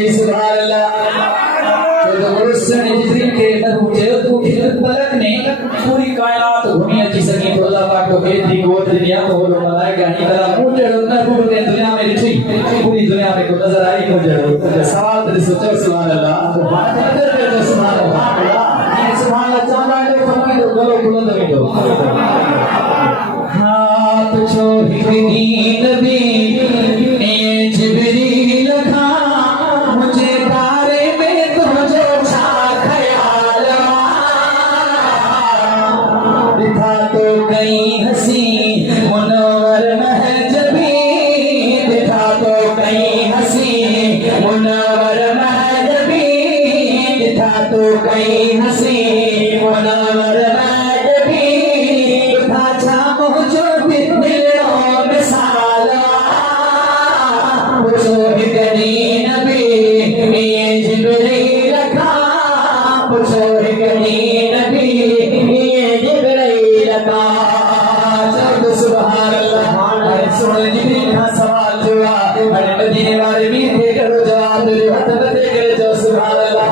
चाहिए सुभान अल्लाह। तो गुरुसन जिब्रील के नबूचे तो खिदमत पलक ने पूरी कायनात घूमी अच्छी सकी तो अल्लाह पाक को भेज दी गोद दुनिया को लो मलाइका ही कला मुझे नबूत ने दुनिया में लिखी पूरी दुनिया में को नजर आई को जड़ो सवाल तेरे सोचो सुभान अल्लाह तो सुभान अल्लाह ये सुभान अल्लाह चाहता है तो फकीर गलो बुलंद कर दो हाथ छोड़ दी नबी ए जिब्रील खा मुझे बारे में तुझे छा ख्याल दिखा तो कहीं हंसी मुनव्वर महजबी दिखा तो कहीं हंसी मुनव्वर महजबी दिखा तो कहीं हंसी मुनव्वर महजबी दिखा छा मुझे मिलो मिसाल पूछो करी नबी ये जिब्रील खा पूछो करी नबी ये जिब्रील खा चलो सुभान अल्लाह सुन जिब्रील का सवाल हुआ अरे मदीने वाले भी थे करो जवाब दे हाथ बंदे करे जो सुभान अल्लाह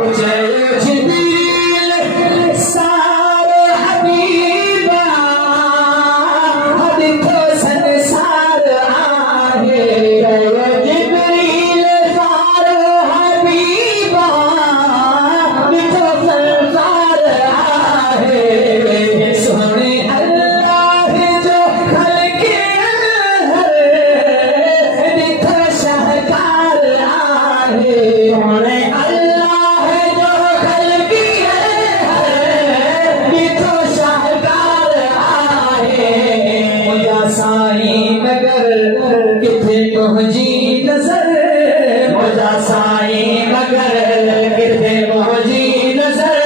पूछे जिब्रील सारे हबीबा हदीथो संसार आहे जिब्रील सारे हबीबा हदीथो संसार आहे सोने अल्लाह जो खलके हदीथो शाहकार आहे सोने अल्लाह जो खलके हदीथो शाहकार आहे मुझा साईं मगर किथे पहुंची नजर मुझा साईं मगर किथे पहुंची नजर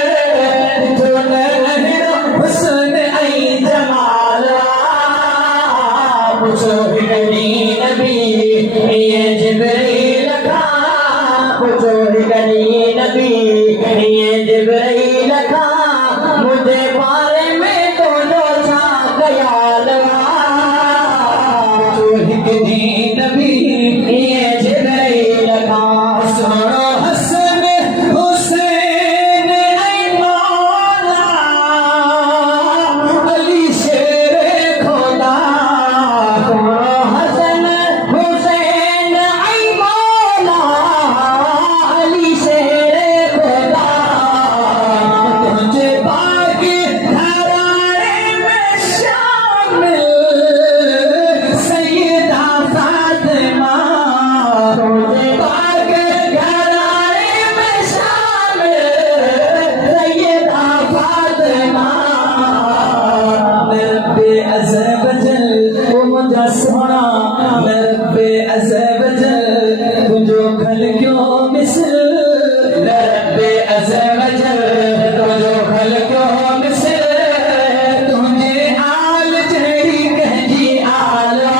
तो न हुस्न ऐ जमाल पूछो करी नबी ये जिब्रील खा पूछो करी नबी ये जिब्रील खा मुझे बारे में तो छा ख्याल करी नबी ये जिब्रील खा सुनो हसन हुसैन ऐ मौला अली शेरे खुदा सुनो हसन हुसैन ऐ मौला अली शेरे खुदा तुझे बाकी घराने में शामिल सैयदा फातिमा तुझे बाकी घराने में शामिल सैयदा फातिमा रब्बे अज़्ज़ वजल वो मुझा सोना रब्बे अज़्ज़ वजल तुझो खल क्यों मिसल रब्बे अज़्ज़ वजल तुझो खल क्यों मिसल तुझे आल जड़ी कहजी आला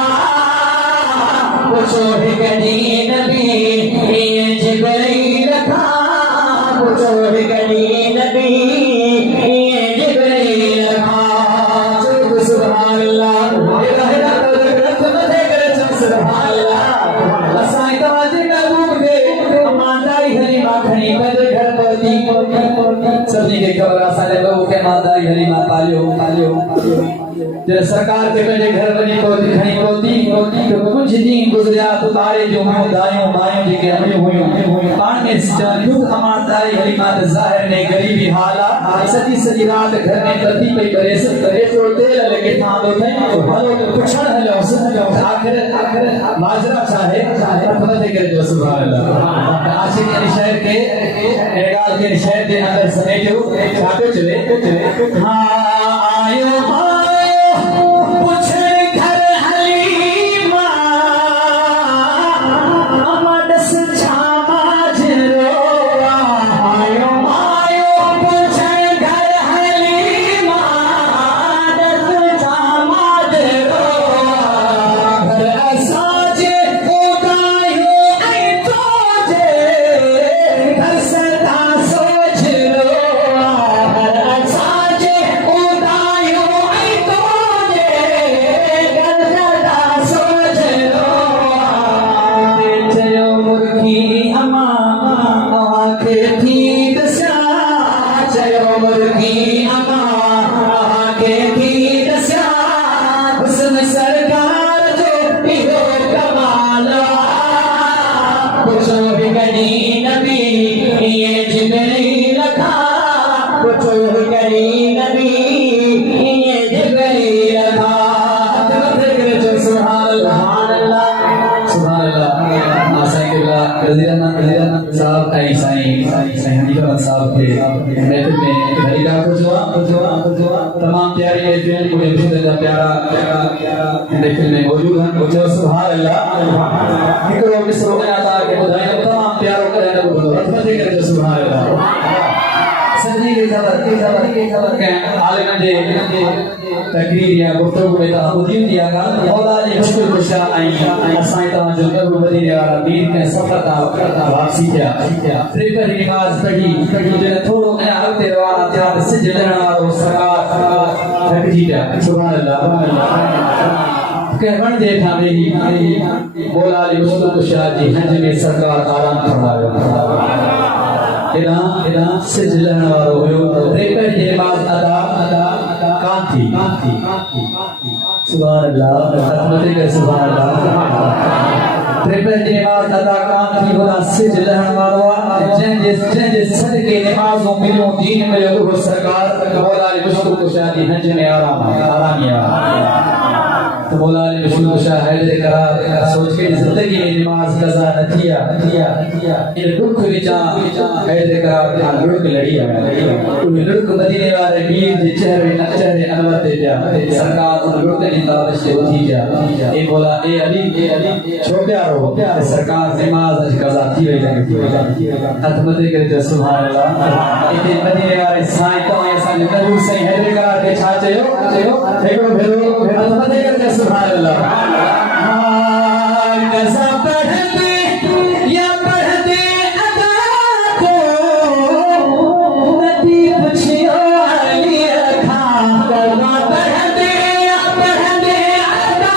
पूछो करी नबी ये जिब्रील खा पूछो करी नबी ये जिब्रील खा चलो सुभान अल्लाह ये रहना तो ग्रंथ मथे करे चल सुभान अल्लाह असाई तवाजी महबूब के मांदाई हरी माखणी बद घर पौती सबनी के खबर आसाने लोगों के मांदाई हरी मा पालियो तेरे सरकार के मेरे घर बनी पौती खणी पौती तो कुछ दिन गुजरिया तो तारे जो हो दायों बायों जी के हमें हुई पान में युग हमादाई हरी मात जाहिर ने गरीबी हाला सजी रात घर में प्रति पे बरेस तो तेल लगे था दो थे हलो तो पुछण हलो सुन लो आखिर माजरा चाहे फतह करे जो सुभान अल्लाह आशिक के शहर के एगाल के शहर के अंदर समेटो छापे चले हां आयो पुछण घर हलीमा अमडस छामा जरो आयो पुछण घर हलीमा दस छामा जरो घर असाजे उदायो ऐ तोजे घर सदा सोच रो घर असाजे उदायो ऐ रज़ियल्लाहु साहब आई साईं हनीफा साहब के महफिल में खरीदा को तमाम प्यारी महफिल पूरे विश्व का प्यारा महफिल में मौजूद हैं वो सुभान अल्लाह हिकड़ो मिसरो अदा के ॿुधाई तमाम प्यारो करे न ॿुधो हथ मथे करे सुभान अल्लाह सजी के खबर के आलिम जे तकरीर या गुफ्तगू में तहमुदीन दिया का मौला जी मुश्किल कुशा आई असाई ता जो कबू मदीने वाला मीर के सफर ता वापसी किया त्रिपहर नमाज पढ़ी जो थोड़ो अया अगते रवाना थिया सिज लहण वालो सरकार थकजी पिया सुभान अल्लाह के वन दे था मेरी मौला जी मुश्किल कुशा जी हज में सरकार आराम फरमायो इना सिज लहण वालो हुयो त्रिपहर नमाज अदा कांति सुभान अल्लाह रहमत के सुभान अल्लाह त्रिपहर नमाज अदा कांति होना सिज लहण वालो जंजे सदके नमाजों मिलो दीन मिलो वो सरकार मौला अली मुश्किल कुशा दी हज में आरामिया तो मौला अली मुश्किल कुशा हैदर करार सोच के जिंदगी में नमाज कज़ा न थिया ये दुख विचा हैदर करार का लुक लड़ी है लुक मदीने वाले मीर जे चेहरे अनवर दे दिया सरकार उन लुक की ताबिश से उठी जा ए मौला ए अली छो प्यारो सरकार नमाज कज़ा थी वई हथ मथे करे जो सुभान अल्लाह इते मदीने वाले साईं तो ऐसा नबी साईं हैदर करार के छा चयो हेको भेरो हथ मथे करे सुभान अल्लाह कज़ा पढ़ते या पढ़ते अदा को नबी पूछियो अली रखा कज़ा पढ़ते या पढ़ते अदा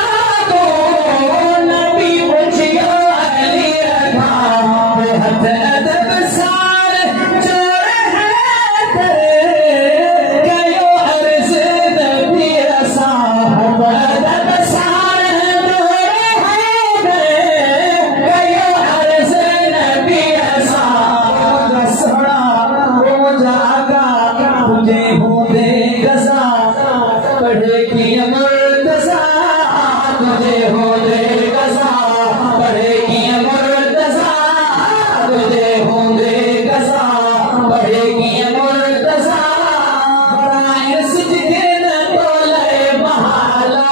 को नबी पूछियो अली रखा हथ अदब सार जोड़ है कयो अर्ज़ नबी रसा अदब सार पढ़े की मुर्तज़ा तुझे हो दे गज़ा पढ़े की मुर्तज़ा तुझे हो दे गज़ा पढ़े की मुर्तज़ा बराए सिजदे न तोले महाला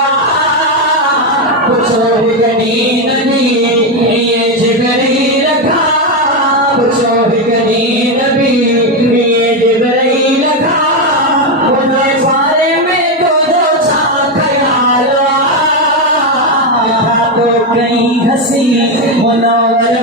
पुछो हिकड़ी नबी ये जिब्रील खा पुछो हिकड़ी नबी ये जिब्रील खा उन्हें बारे में कहीं हसी मुनव्वर